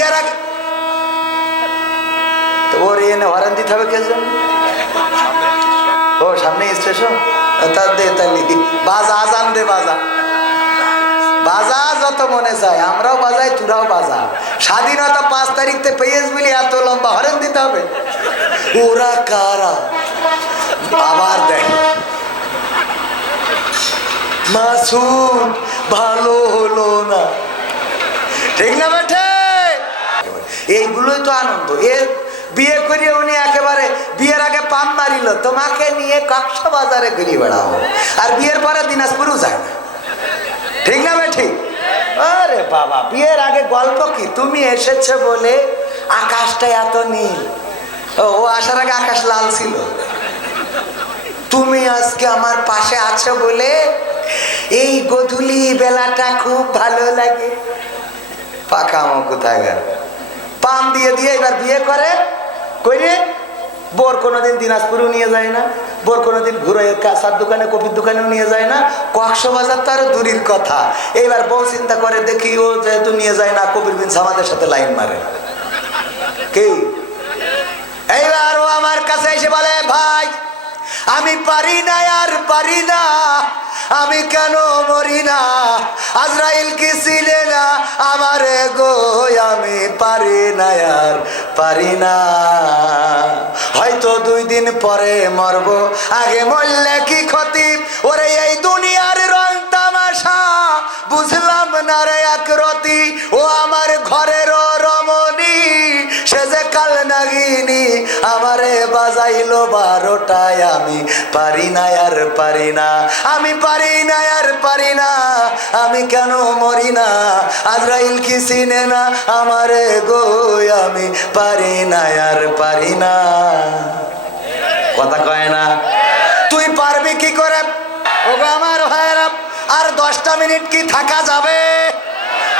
আগে ওর এনে দিতে হবে কে জন্য ও, সামনে স্টেশন? তার দে বাজা, আজান দে, বাজা। বাজা, যত মনে আমরাও বাজাই বাজা। স্বাধীনতা পাঁচ তারিখতে এত লম্বা হরেন দিতে হবে। ওরা কারা? আবার দেখ। মাসুম, ভালো হলো না। ঠিক না বেঠে? এইগুলোই তো আনন্দ। এ বিয়ে করিয়ে উনি একেবারে বিয়ের আগে পাম মারিল, তোমাকে নিয়ে কাকসা বাজারে ঘুরিয়ে বেড়াবো আর বিয়ের পরে দিনাজপুরও যায় না। ঠিক না বে ঠিক আরে বাবা, বিয়ের আগে গল্প কি? তুমি এসেছে বলে আকাশটা এত নীল। ও আসার আগে আকাশ লাল ছিল। তুমি আজকে আমার পাশে আছো বলে এই গধুলি বেলাটা খুব ভালো লাগে। পাকা আমো কোথায় গেল পাম দিয়ে দিয়ে এবার বিয়ে করে, কইরে, বোর কোনোদিন দিনাজপুরেও নিয়ে যায় না, বোর কোনোদিন ঘুরে কাঁচার দোকানে, কপির দোকানেও নিয়ে যায় না কক্স বাজার তো আরও দূরের কথা। এইবার বউ চিন্তা করে, দেখি ও যেহেতু নিয়ে যায় না, কবির বিন সামাদের সাথে লাইন মারে। কি? এইবার ও আমার কাছে এসে বলে, ভাই, আমি পারি না আর পারি না। আমি কেন মরি না? আজরাইল কি ছিলে না? আমার গো, আমি পারি না আর পারি না। হয়তো দুই দিন পরে মরব। আগে মরলে কি ক্ষতি? ওরে এই দুনিয়ার রং তামাশা। বুঝলাম না রে এক রতি। বাজাইলো বারোটায়, আমি পারি না, আর পারি না। আমি পারি না, আর পারি না। আমি কেন মরি না? আজরাইল কি চিনে না আমারে গো, আমি পারি না, আর পারি না। কথা কয় না। তুই পারবি কি করে? ওগো আমার ভাইয়েরা, আর দশটা মিনিট কি থাকা যাবে?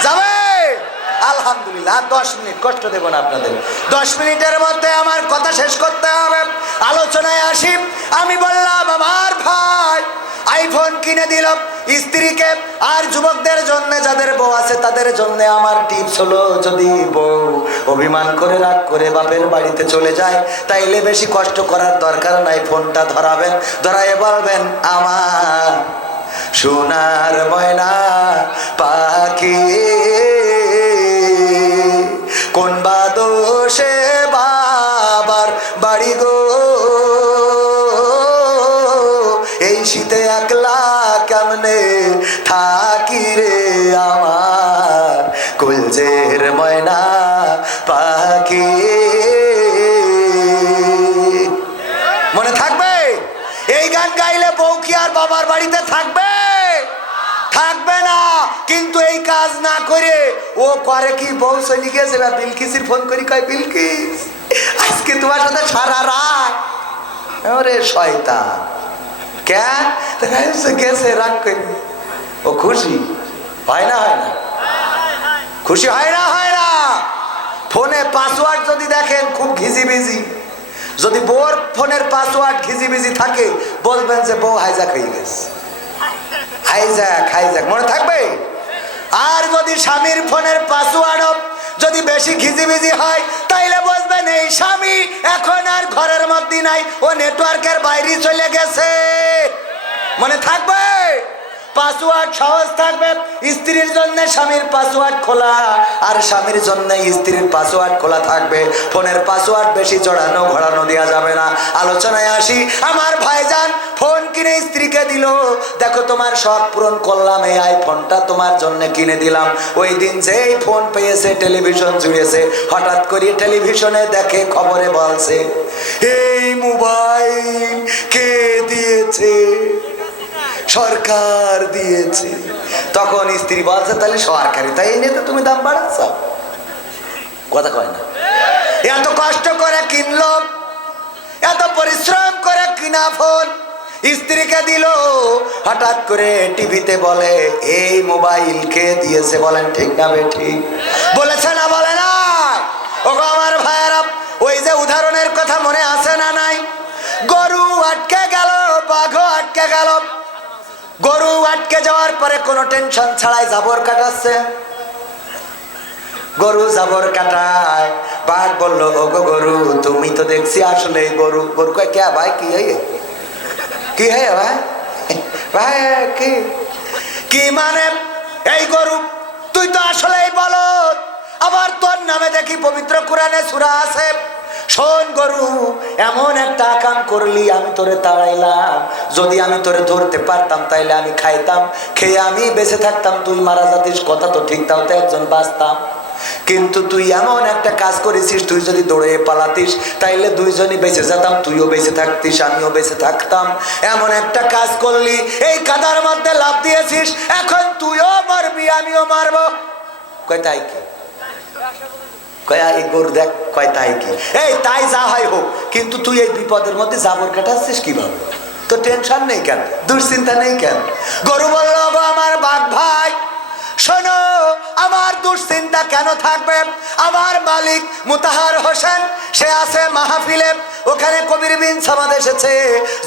যাবে? আলহামদুলিল্লাহ দশ মিনিট কষ্ট দেবো না আপনাদের। দশ মিনিটের মধ্যে আমার কথা শেষ করতে হবে। আলোচনায় আসি। আমি বললাম, আমার ভাই আইফোন কিনে দিল স্ত্রীকে, আর যুবকদের জন্য যাদের বউ আছে তাদের জন্য আমার টিপস হলো, যদি বউ অভিমান করে রাগ করে বাপের বাড়িতে চলে যায়, তাইলে বেশি কষ্ট করার দরকার নাই, ফোনটা ধরাবেন ধরাই বলবেন, আমার সোনার ময়না পাখি কোন বা দোষে বাবার বাড়ি গো? এই শীতে একলা কেমনে থাকি রে আমার? কুলজের ময়না পাখি। মনে থাকবে? এই গান গাইলে বউ কি আর বাবার বাড়িতে থাকবে? থাকবে না। কিন্তু এই কাজ না করে ও করে কি বউ চলে গেছে না বিলকিসির ফোন করি কয়, বিলকিস, আজকে তোমার সাথে সারা রাত। ওরে শয়তান। কেন? গেছে, রাগ করি। ও খুশি? হয় না হয় না? খুশি হয় না হয় না? ফোনে পাসওয়ার্ড যদি দেখেন, খুব ঘিজিবিজি। যদি বউর ফোনের পাসওয়ার্ড ঘিজি ঘিজিবিজি থাকে, বলবেন যে বউ হাইজাক হয়ে গেছে। হাইজাক হাইজাক মনে থাকবে? আর যদি স্বামীর ফোনের পাসওয়ার্ড যদি বেশি ঘিজিবিজি হয়, তাইলে বুঝবেন এই স্বামী এখন আর ঘরের মধ্যে নাই, ও নেটওয়ার্কের বাইরে চলে গেছে। মনে থাকবে? পাসওয়ার্ড সহজ থাকবে। স্ত্রীর জন্য স্বামীর পাসওয়ার্ড খোলা, আর স্বামীর জন্য স্ত্রীর পাসওয়ার্ড খোলা থাকবে। ফোনের পাসওয়ার্ড বেশি চড়ানো, ঘোরানো দেওয়া যাবে না। আলোচনায় আসি, আমার ভাইজান ফোন কিনে স্ত্রীকে দিল। দেখো তোমার শখ পূরণ করলাম, এই আইফোনটা তোমার জন্য কিনে দিলাম। ওই দিন যেই ফোন পেয়েছে, টেলিভিশন জুড়েছে। হঠাৎ করে টেলিভিশনে দেখে খবরে বলছে, এই মোবাইল কে দিয়েছে? সরকার দিয়েছে। তখন স্ত্রী বলছে, তাহলে সরকারি, তাই এই নিয়ে তো তুমি দাম বাড়াচ্ছ? কথা কয় না। এত কষ্ট করে কিনলো এত পরিশ্রম করে কিনা ফোন। স্ত্রীকে দিল, হঠাৎ করে টিভিতে বলে, এই মোবাইল কে দিয়েছে বলেন ঠিক না ঠিক বলেছে না, বলে না ওগো আমার ভাইয়েরা, ওই যে উদাহরণের কথা মনে আছে না নাই? গরু আটকে যাওয়ার পরে কোনো টেনশন ছাড়াই জাবর কাটাচ্ছে। গরু জাবর কাটায়। বাঘ বলল ও গো গরু, তুমি তো দেখছি আসলে গরু। গরু কে ভাই, কি হয়ে কি হয়ে ভাই? ভাই, কি? কি মানে? এই গরু, তুই তো আসলেই বলদ। আবার তোর নামে দেখি পবিত্র কোরআনে সুরা আছে। শোন গরু, এমন একটা কাম করলি, আমি তোরে তাড়াইলাম। যদি আমি তোরে ধরতে পারতাম, তাইলে আমি খাইতাম। খেয়ে আমি বেঁচে থাকতাম, তুই মারা যাতিস, কথা তো ঠিক, তাও তো একজন বাঁচতাম। কিন্তু তুই এমন একটা কাজ করেছিস, তুই যদি দৌড়ে পালাতিস, তাইলে দুইজনই বেঁচে যেতাম, তুইও বেঁচে থাকতিস, আমিও বেঁচে থাকতাম। এমন একটা কাজ করলি, এই কাদার মধ্যে লাভ দিয়েছিস, এখন তুইও মারবি, আমিও মারবো। কয় তাই কি? গরু দেখ, কয়, তাই কি? তাই যা হোক, কিন্তু তুই এই বিপদের মধ্যে কাটাচ্ছিস টেনশন নেই কেন? দুশ্চিন্তা নেই কেন? গরু আমার বাঘ ভাই, শোনো কেন মালিক মুতাহার হোসেন, সে আছে মাহফিলে ওখানে কবির বিন সামাদ এসেছে।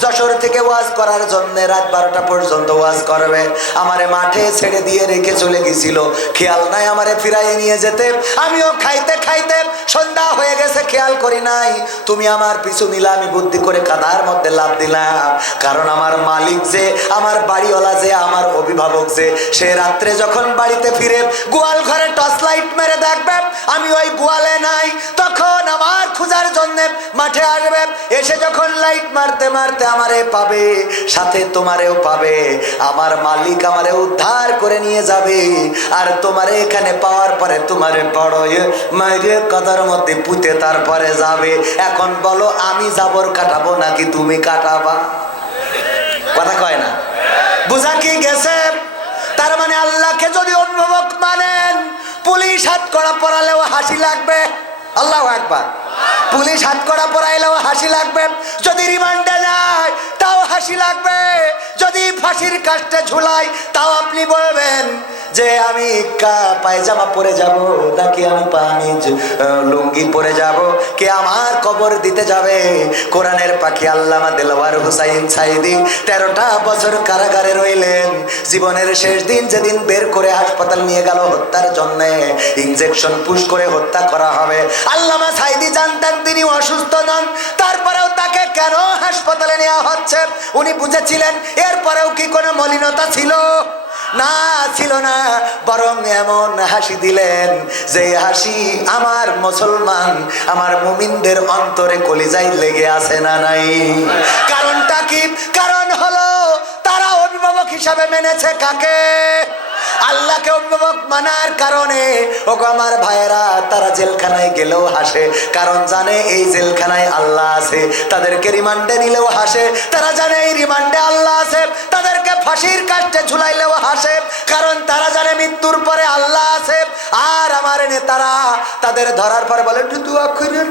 যশোর থেকে ওয়াজ করার জন্য রাত বারোটা পর্যন্ত ওয়াজ করবে। আমারে মাঠে ছেড়ে দিয়ে রেখে চলে গেছিল। খেয়াল নাই আমারে ফিরাই নিয়ে যেতে। আমিও খাইতে খাইতে সন্ধ্যা হয়ে গেছে, খেয়াল করি নাই। তুমি আমার পিছু নিলা, আমি বুদ্ধি করে কাদার মধ্যে লাভ দিলাম। কারণ আমার মালিক যে, আমার বাড়িওয়ালা যে, আমার অভিভাবক যে, সে রাত্রে যখন বাড়িতে ফিরে গোয়াল ঘরে টর্চ লাইট মেরে দেখবে, আমি ওই গোয়ালে নাই। তখন আমার খুঁজার জন্য মাঠে আসবে এসে যখন লাইট মারতে মারতে আমারে পাবে, সাথে তোমারেও পাবে। আমার মালিক আমারে উদ্ধার করে নিয়ে যাবে। আর তোমারে এখানে পাওয়ার পরে তোমারে বড় মাইরে কাদার মধ্যে পুঁতে তারপরে যাবে। এখন বলো, আমি জাবর কাটাবো নাকি তুমি কাটাবা? কথা কয় না? বুঝা কি গেছে? তার মানে আল্লাহকে যদি অভিভাবক মানেন, পুলিশ হাত করা পড়ালেও হাসি লাগবে। আল্লাহ একবার পুলিশ হাত করা পড়াইলেও হাসি লাগবে। যদি রিমান্ডে যায় তাও হাসি লাগবে। যদি ফাঁসির কাজটা ঝুলাই তাও আপনি বলবেন যে আমি পায়জামা পরে যাব, নাকি আমি পানি লুঙ্গি পরে যাব? কে আমার কবর দিতে যাবে? কোরআনের পাখি আল্লামা দেলওয়ার হুসাইন সাইদি তেরোটা বছর কারাগারে রইলেন। জীবনের শেষ দিন যেদিন বের করে হাসপাতাল নিয়ে গেল হত্যার জন্য ইনজেকশন পুশ করে হত্যা করা হবে। আল্লামা সাইদি জানতেন তিনি অসুস্থ নন, তারপরেও তাকে কেন হাসপাতালে নেওয়া হচ্ছে? উনি বুঝেছিলেন, এরপরেও কি কোনো মলিনতা ছিল? না ছিল না, বরং এমন হাসি দিলেন যে হাসি আমার মুসলমান, আমার মুমিনদের অন্তরে কলিজাই লেগে আছে না নাই। কারণটা কি? কারণ হলো তারা অভিভাবক হিসাবে মেনেছে কাকে? অভিভাবক মানার কারণে ওগো আমার ভাইয়েরা, তারা জেলখানায় গেলেও হাসে। কারণ জানে এই জেলখানায় আল্লাহ আছে। তাদেরকে রিমান্ডে নিলেও হাসে। তারা জানে এই রিমান্ডে আল্লাহ আছে। তাদেরকে ফাঁসির কাষ্টে ঝুলাইলেও হাসে। কারণ তারা জানে মৃত্যুর পরে আল্লাহ আছে। আর আমার নেতারা তাদের ধরার পরে বলে দোয়া করেন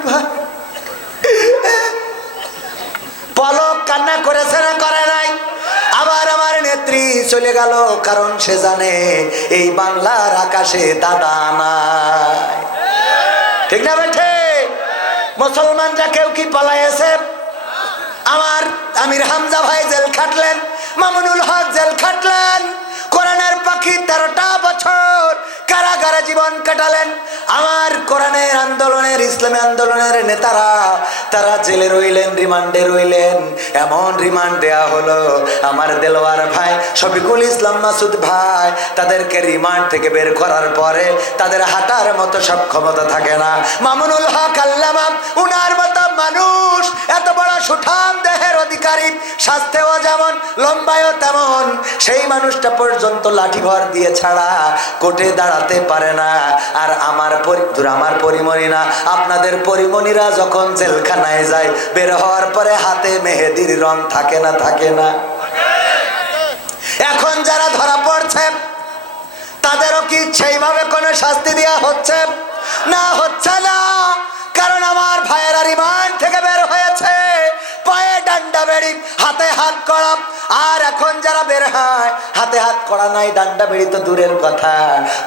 গেল, কারণ সে জানে এই বাংলার আকাশে দাদা নাই। ঠিক না বেঠে? মুসলমানরা কেউ কি পালাইছে আমার আমির হামজা ভাই জেল খাটলেন জীবন কাটালেন। আমার কোরআনের আন্দোলনের, ইসলামী আন্দোলনের নেতারা, তারা জেলে রইলেন, রিমান্ডে রইলেন। এমন রিমান্ড দেয়া হলো, আমার দেলোয়ার ভাই, শফিকুল ইসলাম মাসুদ ভাই, তাদেরকে রিমান্ড থেকে বের করার পরে তাদের হাঁটার মতো সব ক্ষমতা থাকে না। মামুনুল হক আল্লামা, উনার মতো মানুষ, এত বড় সুঠাম দেহের অধিকারী, স্বাস্থ্যেও যেমন লম্বায়ও তেমন, সেই মানুষটা পর্যন্ত লাঠি ভর দিয়ে ছাড়া কোটে দাঁড়াতে পারে না। আর আমার আমার পরিমণি না, আপনাদের পরিমণিরা যখন জেলখানায় যায়, বের হওয়ার পরে হাতে মেহেদির রং থাকে না থাকে না। এখন যারা ধরা পড়ছে, তাদেরও কি সেইভাবে কোনো শাস্তি দেওয়া হচ্ছে? না হচ্ছে না। কারণ আমার ভাইয়েরা রিমান্ড থেকে বের হয়েছে। পায়ে ডান্ডা বেড়ি, হাতে হাত করা। আর এখন যারা বের হয়, হাতে হাত করা নাই, ডান্ডা বেড়ি তো দূরের কথা।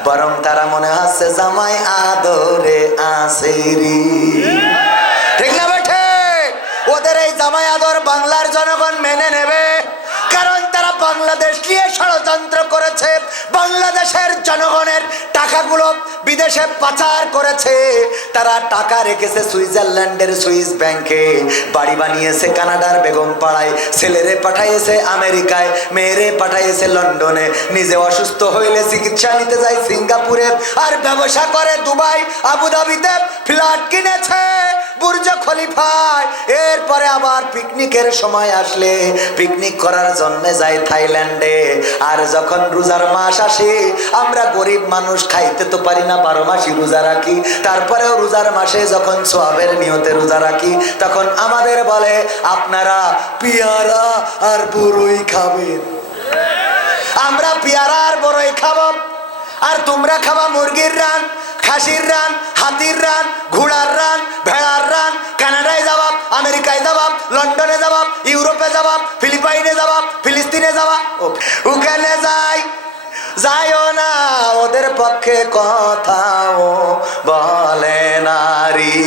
বরং তারা মনে হচ্ছে জামাই আদরে আসেরি ঠিক না বেঠে? ওদের এই জামাই আদর বাংলার জনগণ মেনে নেবে। কারণ তারা বাংলাদেশ নিয়ে ষড়যন্ত্র করেছে। বাংলাদেশের জনগণের টাকাগুলো বিদেশে পাচার করেছে। তারা টাকা রেখেছে সুইজারল্যান্ডের সুইস ব্যাংকে। বাড়ি বানিয়েছে কানাডার বেগম পাড়ায়। ছেলেরে পাঠাইয়েছে আমেরিকায়, মেয়েরে পাঠাইয়েছে লন্ডনে। নিজে অসুস্থ হইলে চিকিৎসা নিতে যায় সিঙ্গাপুরে। আর ব্যবসা করে দুবাই, আবুধাবিতে ফ্ল্যাট কিনেছে বুর্জ খলিফায়। এরপরে আবার পিকনিকের সময় আসলে। পিকনিক করার জন্য যায় থাইল্যান্ডে। আর যখন রোজার মাস আসে, আমরা গরিব মানুষ খাইতে তো পারি না, বারো মাসই রোজা রাখি। তারপরেও রোজার মাসে যখন সোয়াবের নিয়তে রোজা রাখি, তখন আমাদের বলে, আপনারা পিয়ারা আর বড়ই খাবেন। আমরা পিয়ারা আর বড়ই খাব। আর তোমরা খাবা মুরগির রান, খাসির রান, হাতির রান, ঘোড়ার রান, ভেড়ার রান, কানাডায় যাবা, আমেরিকায় যাবা, লন্ডনে যাবা, ইউরোপে যাবা, ফিলিপাইনে যাবা, ফিলিস্তিনে যাবা। ও- ওখানে যাই। যাইও না ওদের পক্ষে কথাও বলে নারী।